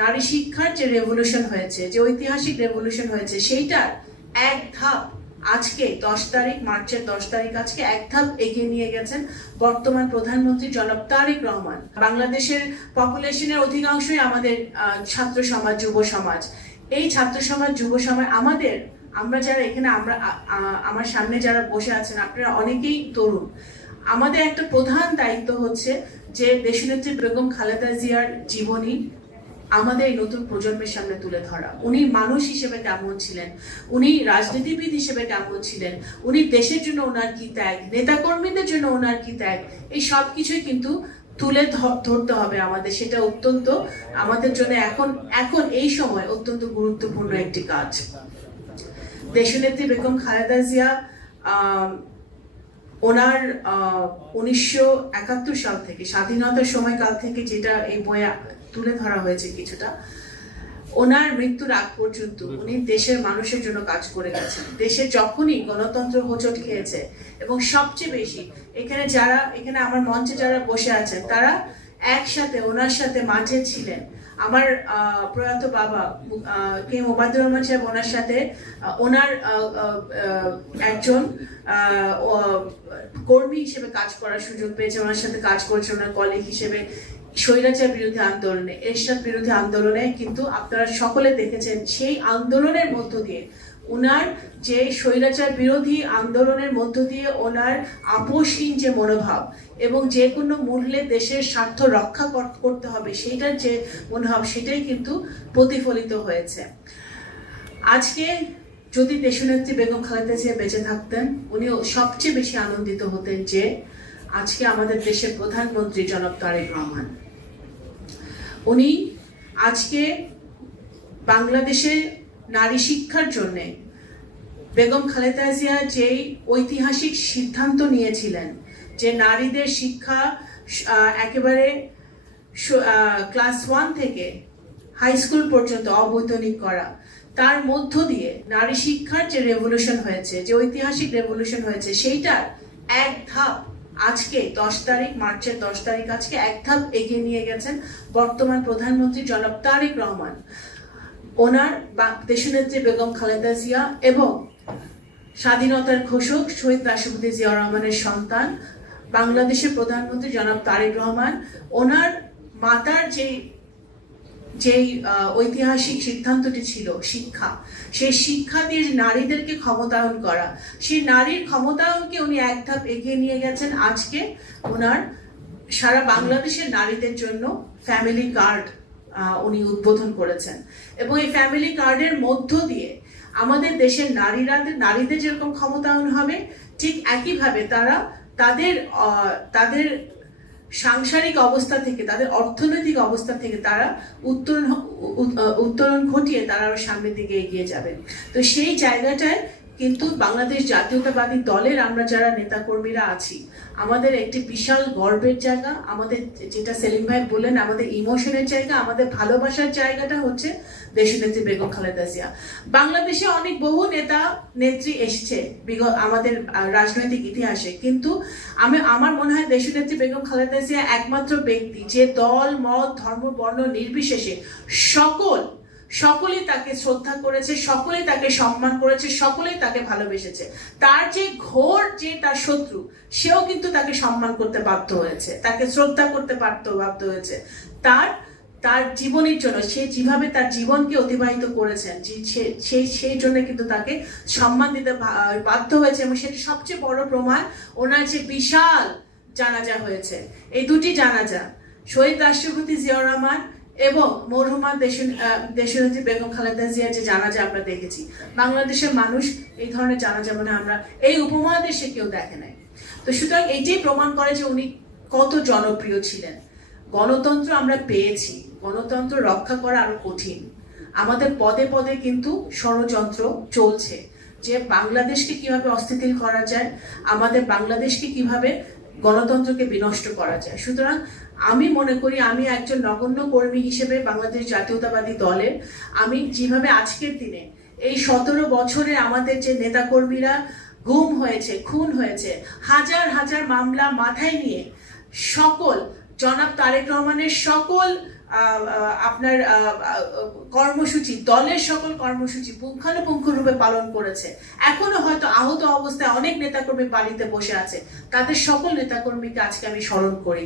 নারী শিক্ষার যে রেভলিউশন হয়েছে, যে ঐতিহাসিক রেভলিউশন হয়েছে, সেইটার এক ধাপ আজকে 10 তারিখ, মার্চের 10 তারিখ আজকে এক ধাপ এগিয়ে নিয়ে গেছেন বর্তমান প্রধানমন্ত্রী জনাব তারেক রহমান। বাংলাদেশের পপুলেশনের অধিকাংশই আমাদের ছাত্র সমাজ, যুব সমাজ। এই ছাত্র সমাজ, যুব সমাজ আমরা যারা এখানে, আমার সামনে যারা বসে আছেন, আপনারা অনেকেই তরুণ। আমাদের একটা প্রধান দায়িত্ব হচ্ছে যে দেশনেত্রী বেগম খালেদা জিয়ার জীবনী আমাদের এই নতুন প্রজন্মের সামনে তুলে ধরা। উনি মানুষ হিসেবে কেমন ছিলেন, উনি রাজনীতিবিদ হিসেবে কেমন ছিলেন, উনি দেশের জন্য ওনার কি ত্যাগ, নেতাকর্মীদের জন্য ওনার কি ত্যাগ, এই সব কিছুই কিন্তু তুলে ধরতে হবে আমাদের। সেটা অত্যন্ত আমাদের জন্য এখন এই সময় অত্যন্ত গুরুত্বপূর্ণ একটি কাজ। দেশনেত্রী বেগম খালেদা জিয়া ওনার 1971 সাল থেকে, স্বাধীনতার সময়কাল থেকে, যেটা এই বইয়ে তুলে ধরা হয়েছে কিছুটা, ওনার মৃত্যুর আগ পর্যন্ত উনি দেশের মানুষের জন্য কাজ করে গেছেন। দেশে যখনই গণতন্ত্র হোঁচট খেয়েছে, এবং সবচেয়ে বেশি এখানে আমার মঞ্চে যারা বসে আছেন, তারা একসাথে ওনার সাথে মাঝে ছিলেন। আমার প্রয়াত বাবা কে মোবাইদুর রহমান সাহেব ওনার সাথে, ওনার একজন কর্মী হিসেবে কাজ করার সুযোগ পেয়েছে, ওনার সাথে কাজ করেছে ওনার কলিগ হিসেবে স্বৈরাচার বিরোধী আন্দোলনে, এরশাদ বিরোধী আন্দোলনে। কিন্তু আপনারা সকলে দেখেছেন সেই আন্দোলনের মধ্য দিয়ে ওনার যে স্বৈরাচার বিরোধী আন্দোলনের মধ্য দিয়ে ওনার আপোষহীন যে মনোভাব এবং যে কোনো মূল্যে দেশের স্বার্থ রক্ষা করতে হবে সেইটার যে মনোভাব, সেটাই কিন্তু প্রতিফলিত হয়েছে। আজকে যদি দেশনেত্রী বেগম খালেদা জিয়া বেঁচে থাকতেন, উনি সবচেয়ে বেশি আনন্দিত হতেন যে আজকে আমাদের দেশের প্রধানমন্ত্রী জনাব তারেক রহমান, উনি আজকে বাংলাদেশে নারী শিক্ষার জন্য বেগম খালেদা জিয়া যেই ঐতিহাসিক সিদ্ধান্ত নিয়েছিলেন যে নারীদের শিক্ষা একেবারে ক্লাস 1 থেকে হাই স্কুল পর্যন্ত অবৈতনিক করা, তার মধ্য দিয়ে নারী শিক্ষার যে রেভলিউশন হয়েছে, যে ঐতিহাসিক রেভলিউশন হয়েছে, সেইটার এক ধাপ আজকে 10 তারিখ, মার্চের 10 তারিখ আজকে এক ধাপ এগিয়ে নিয়ে গেছেন বর্তমান প্রধানমন্ত্রী জনাব তারেক রহমান। ওনার দেশনেত্রী বেগম খালেদা জিয়া এবং স্বাধীনতার ঘোষক শহীদ রাষ্ট্রপতি জিয়াউর রহমানের সন্তান বাংলাদেশের প্রধানমন্ত্রী জনাব তারেক রহমান, ওনার মাতার যেই ঐতিহাসিক সিদ্ধান্তটি ছিল শিক্ষা, সেই শিক্ষা দিয়ে নারীদেরকে ক্ষমতায়ন করা, সেই নারীর ক্ষমতায়নকে উনি এক ধাপ এগিয়ে নিয়ে গেছেন। আজকে ওনার সারা বাংলাদেশের নারীদের জন্য ফ্যামিলি কার্ড উনি উদ্বোধন করেছেন, এবং এই ফ্যামিলি কার্ডের মধ্য দিয়ে আমাদের দেশের নারীদের যেরকম ক্ষমতায়ন হবে, ঠিক একইভাবে তারা তাদের সাংসারিক অবস্থা থেকে, তাদের অর্থনৈতিক অবস্থা থেকে তারা উত্তরণ ঘটিয়ে তারা আরো সামনের দিকে এগিয়ে যাবে। তো সেই জায়গাটায় কিন্তু বাংলাদেশ জাতীয়তাবাদী দলের আমরা যারা নেতাকর্মীরা আছি, আমাদের একটি বিশাল গর্বের জায়গা, আমাদের যেটা সেলিম ভাই বললেন, আমাদের ইমোশনের জায়গা, আমাদের ভালোবাসার জায়গাটা হচ্ছে দেশনেত্রী বেগম খালেদা জিয়া। বাংলাদেশে অনেক বহু নেতা নেত্রী এসেছে আমাদের রাজনৈতিক ইতিহাসে, কিন্তু আমার মনে হয় দেশনেত্রী বেগম খালেদা জিয়া একমাত্র ব্যক্তি যে দল, মত, ধর্ম, বর্ণ নির্বিশেষে সকলেই তাকে শ্রদ্ধা করেছে, সকলেই তাকে সম্মান করেছে, সকলেই তাকে ভালোবেসেছে। তার যে তার শত্রু, সেও কিন্তু তাকে সম্মান করতে বাধ্য হয়েছে, তাকে শ্রদ্ধা করতে বাধ্য হয়েছে। তার জীবনের জন্য, সে যেভাবে তার জীবনকে অতিবাহিত করেছেন, সেই জন্য কিন্তু তাকে সম্মান দিতে বাধ্য হয়েছে। এবং সেটা সবচেয়ে বড় প্রমাণ ওনার যে বিশাল জানাজা হয়েছে, এই দুটি জানাজা, শহীদ রাষ্ট্রপতি জিয়াউর রহমান এবং মরহুমা দেশনেত্রী বেগম খালেদা জিয়ার যে জানাজা আমরা দেখেছি, বাংলাদেশের মানুষ এই ধরনের জানাজা মানে আমরা এই উপমহাদেশে কেউ দেখে নাই। তো সুতরাং এইটাই প্রমাণ করে যে উনি কত জনপ্রিয় ছিলেন। গণতন্ত্র আমরা পেয়েছি, গণতন্ত্র রক্ষা করা আরো কঠিন। আমাদের পদে পদে কিন্তু ষড়যন্ত্র চলছে যে বাংলাদেশকে কিভাবে অস্থিতিশীল করা যায়, আমাদের বাংলাদেশকে কিভাবে গণতন্ত্রকে বিনষ্ট করা যায়। সুতরাং আমি মনে করি, আমি একজন নগণ্য কর্মী হিসেবে বাংলাদেশ জাতীয়তাবাদী দলের, আমি যেভাবে আজকের দিনে এই 17 বছরে আমাদের যে নেতাকর্মীরা গুম হয়েছে, খুন হয়েছে, হাজার হাজার মামলা মাথায় নিয়ে জনাব তারেক রহমানের সকল আপনার কর্মসূচি, দলের সকল কর্মসূচি পুঙ্খানুপুঙ্খ রূপে পালন করেছে। এখনো হয়তো আহত অবস্থায় অনেক নেতাকর্মী বাড়িতে বসে আছে, তাদের সকল নেতাকর্মীকে আজকে আমি স্মরণ করি।